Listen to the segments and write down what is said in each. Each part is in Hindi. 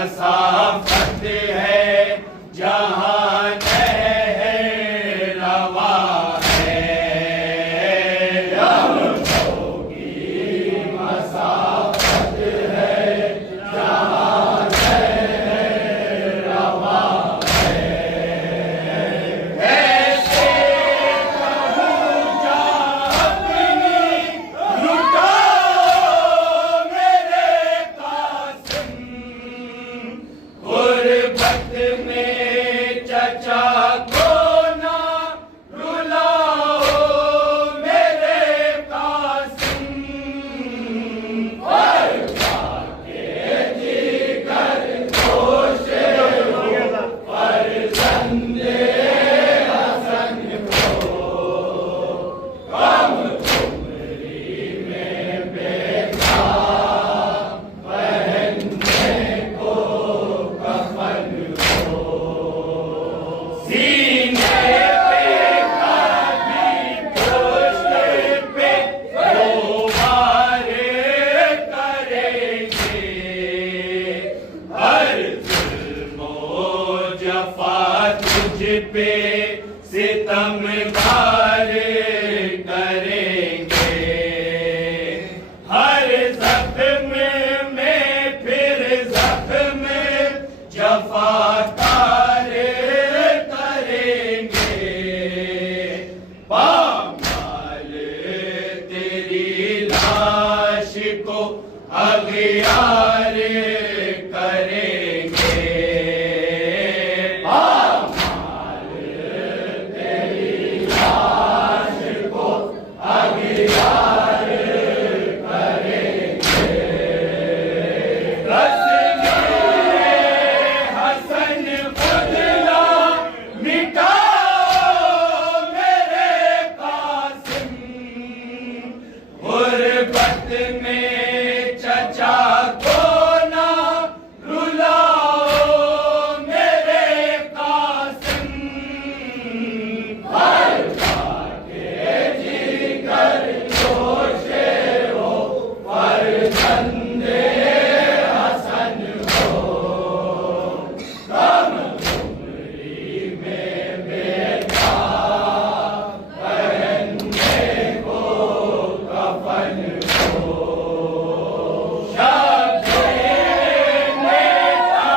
मसाफत है जहाँ नहर रवा है। होगी मसाफत है जहाँ नहर रवा है। ऐसे कहूँ जा अपनी लुटाओ मेरे कासिम, गुरबत में चचा को ना रुलाओ मेरे कासिम। के जिगर जोशे हो फर्जंदे हसन को, कम उम्री में बेटा पहनने को कफन हो। सीने पे कभी पृष्ठ पे दो वार करेंगे, हर जुल्मो जफा तुझ पे सितम गार करेंगे। हर जख्म में फिर जख्म जफाकार करेंगे। पामाल तेरी लाश को अगियार करेंगे। पामाल तेरी लाश को अगियार करेंगे। तस्वीरे हसन खुदला मिटाओ मेरे कासिम, गुरबत में चचा को ना रुलाओ मेरे कासिम। हर के जिगर जोशे हो फर्जंदे हसन हो, कम उम्री में बेटा पहनने को कफन हो। शब्दे नेता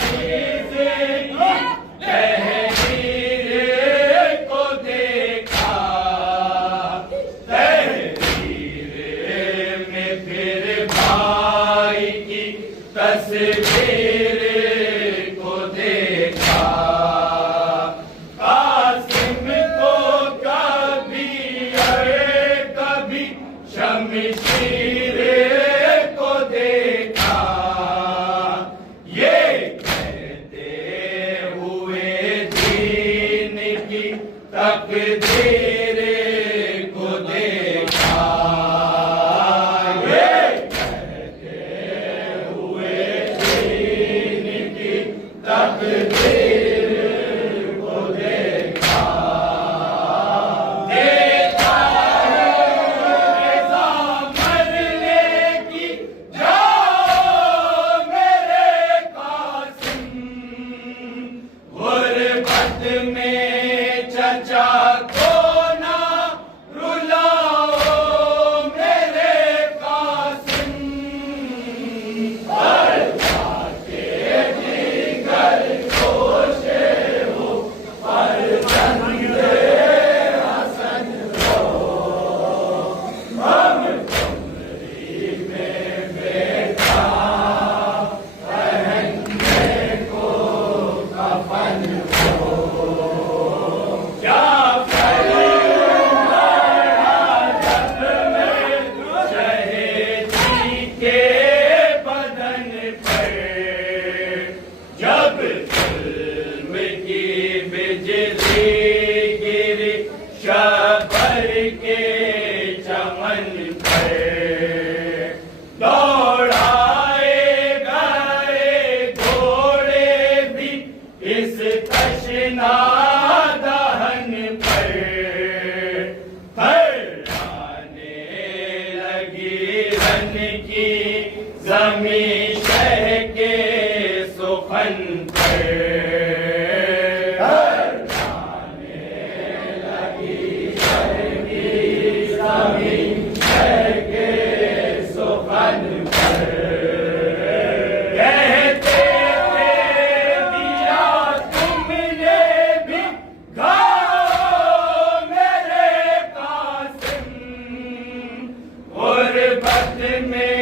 कीज़े की तहरीर को देखा, तहरीर में फिर भाई की तस्वीर को देखा। कासिम को कभी कभी शमशीर को देखा, ये कहते हुए दीन की तकदीर को देखा। ये कहते हुए दीन की तकदीर को देखा। देखा है रज़ा मरने की जाओ मेरे कासिम, गुरबत में चचा को ना रुलाओ मेरे कासिम। हर के जिगर जोश खत में